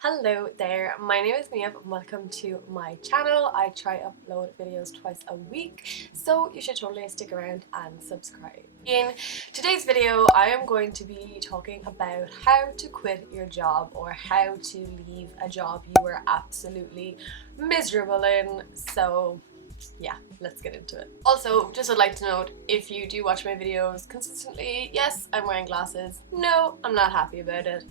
Hello there, my name is Niamh and welcome to my channel. I try upload videos twice a week, so you should totally stick around and subscribe. In today's video, I am going to be talking about how to quit your job or how to leave a job you were absolutely miserable in. So yeah, let's get into it. Also, just would like to note, if you do watch my videos consistently, yes, I'm wearing glasses. No, I'm not happy about it.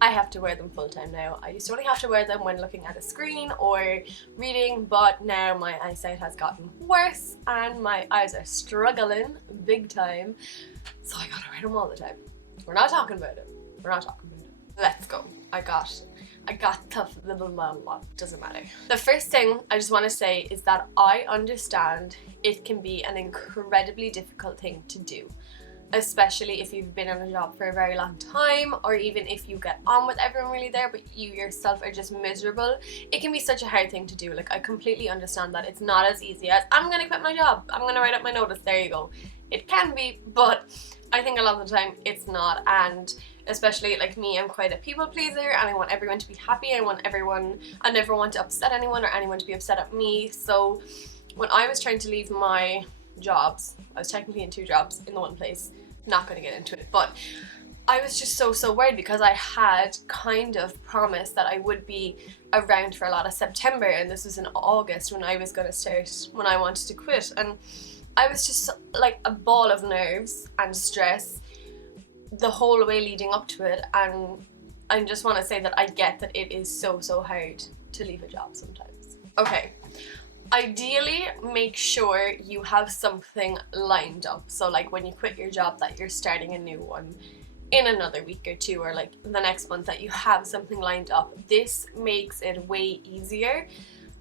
I have to wear them full time now. I used to only have to wear them when looking at a screen or reading, but now my eyesight has gotten worse and my eyes are struggling big time, so I gotta wear them all the time. We're not talking about it. We're not talking about it. Let's go. I got tough little lot. Doesn't matter. The first thing I just want to say is that I understand it can be an incredibly difficult thing to do, especially if you've been in a job for a very long time, or even if you get on with everyone really there but you yourself are just miserable. It can be such a hard thing to do. Like, I completely understand that it's not as easy as I'm gonna quit my job, I'm gonna write up my notice, there you go. It can be, but I think a lot of the time it's not. And especially like me, I'm quite a people pleaser and I want everyone to be happy. I never want to upset anyone or anyone to be upset at me. So when I was trying to leave my jobs, I was technically in 2 jobs in the one place, not going to get into it, but I was just so worried because I had kind of promised that I would be around for a lot of September, and this was in August when I was going to start, when I wanted to quit, and I was just like a ball of nerves and stress the whole way leading up to it. And I just want to say that I get that it is so hard to leave a job sometimes. Okay, ideally make sure you have something lined up, so like when you quit your job that you're starting a new one in another week or 2, or like the next month, that you have something lined up. This makes it way easier.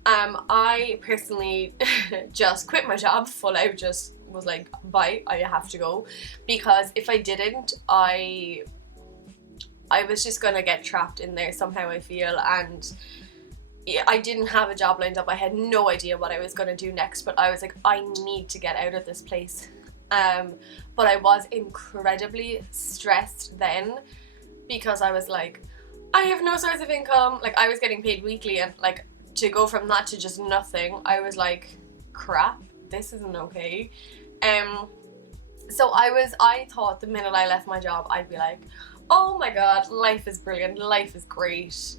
I personally just quit my job full out, just was like, bye, I have to go, because if I didn't, I was just gonna get trapped in there somehow, I feel. And I didn't have a job lined up. I had no idea what I was gonna do next, but I was like, I need to get out of this place. But I was incredibly stressed then, because I was like, I have no source of income. Like, I was getting paid weekly, and like, to go from that to just nothing, I was like, crap, this isn't okay. So I thought the minute I left my job, I'd be like, oh my god, life is brilliant, life is great.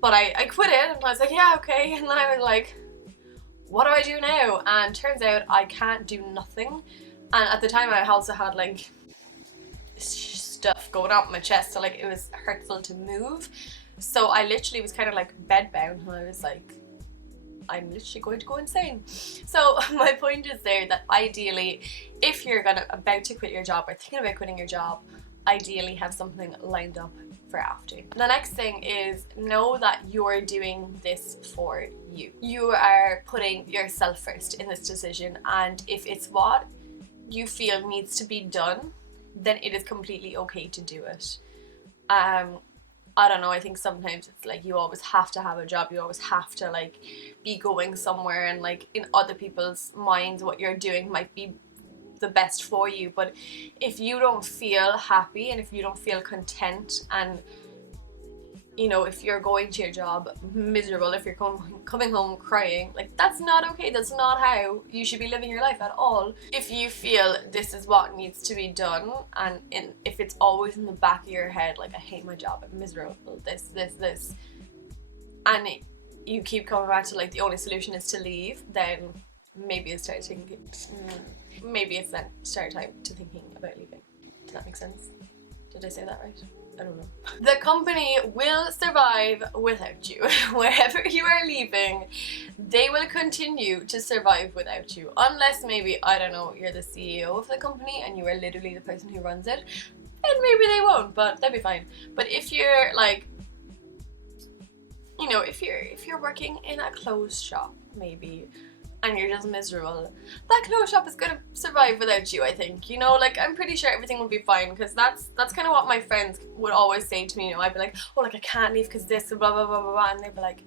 But I quit it and I was like, yeah, okay. And then I was like, what do I do now? And turns out I can't do nothing. And at the time I also had like stuff going up my chest, so like it was hurtful to move. So I literally was kind of like bedbound, and I was like, I'm literally going to go insane. So my point is there that ideally, if you're about to quit your job or thinking about quitting your job, ideally have something lined up for after. The next thing is, know that you're doing this for you. You are putting yourself first in this decision, and if it's what you feel needs to be done, then it is completely okay to do it. I don't know, I think sometimes it's like you always have to have a job, you always have to like be going somewhere, and like in other people's minds what you're doing might be the best for you. But if you don't feel happy and if you don't feel content, and you know, if you're going to your job miserable, if you're coming home crying, like, that's not okay. That's not how you should be living your life at all. If you feel this is what needs to be done, and if it's always in the back of your head, like, I hate my job, I'm miserable, this, and you keep coming back to like the only solution is to leave, then maybe it's time to thinking about leaving. Does that make sense? Did I say that right? I don't know. The company will survive without you. Wherever you are leaving, they will continue to survive without you. Unless maybe, I don't know, you're the CEO of the company and you are literally the person who runs it, then maybe they won't, but that'd be fine. But if you're like, you know, if you're working in a clothes shop maybe, and you're just miserable, that clothes shop is gonna survive without you, I think. You know, like, I'm pretty sure everything will be fine, because that's kind of what my friends would always say to me. You know, I'd be like, oh, like, I can't leave because this, blah blah blah blah blah, and they'd be like,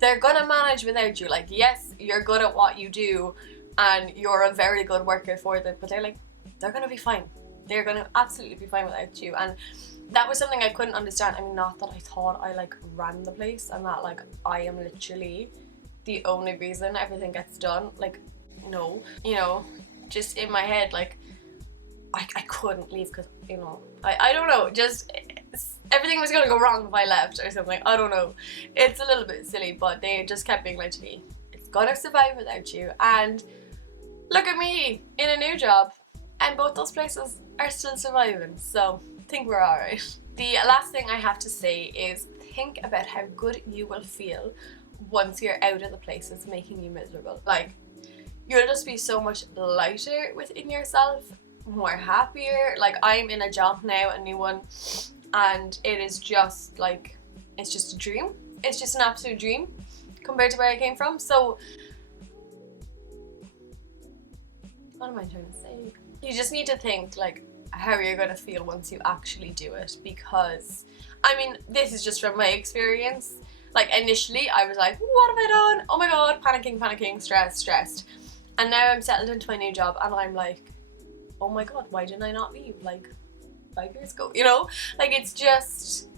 they're gonna manage without you. Like, yes, you're good at what you do and you're a very good worker for them, but they're like, they're gonna be fine. They're gonna absolutely be fine without you. And that was something I couldn't understand. I mean, not that I thought I like ran the place. I'm not like I am literally the only reason everything gets done. Like, no, you know, just in my head, like I couldn't leave because, you know, I don't know, just everything was gonna go wrong if I left or something. I don't know. It's a little bit silly, but they just kept being like to me, it's gonna survive without you. And look at me in a new job, and both those places are still surviving, so I think we're alright. The last thing I have to say is think about how good you will feel once you're out of the places making you miserable. Like, you'll just be so much lighter within yourself, more happier. Like, I'm in a job now, a new one, and it is just like, it's just a dream. It's just an absolute dream compared to where I came from. So what am I trying to say? You just need to think like how you're gonna feel once you actually do it, because I mean, this is just from my experience. Like, initially I was like, what have I done? Oh my god, panicking, stressed. And now I'm settled into my new job and I'm like, oh my god, why didn't I not leave like 5 years ago? You know? Like, it's just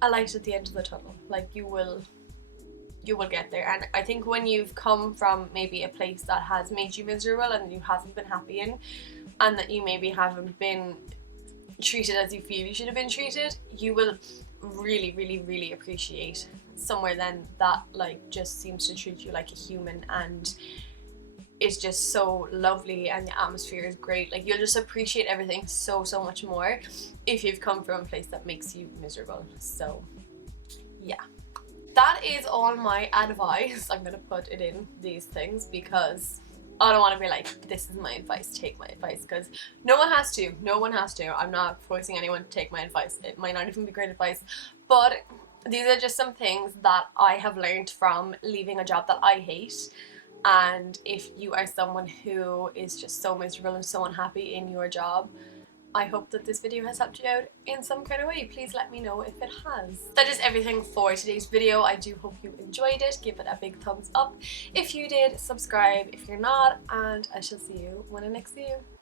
a light at the end of the tunnel. Like, you will get there. And I think when you've come from maybe a place that has made you miserable and you haven't been happy in, and that you maybe haven't been treated as you feel you should have been treated, you will really appreciate somewhere then that like just seems to treat you like a human and is just so lovely, and the atmosphere is great. Like, you'll just appreciate everything so much more if you've come from a place that makes you miserable. So yeah, that is all my advice. I'm gonna put it in these things because I don't want to be like, this is my advice, take my advice, because no one has to. I'm not forcing anyone to take my advice. It might not even be great advice, but these are just some things that I have learned from leaving a job that I hate. And if you are someone who is just so miserable and so unhappy in your job, I hope that this video has helped you out in some kind of way. Please let me know if it has. That is everything for today's video. I do hope you enjoyed it. Give it a big thumbs up if you did, subscribe if you're not, and I shall see you when I next see you.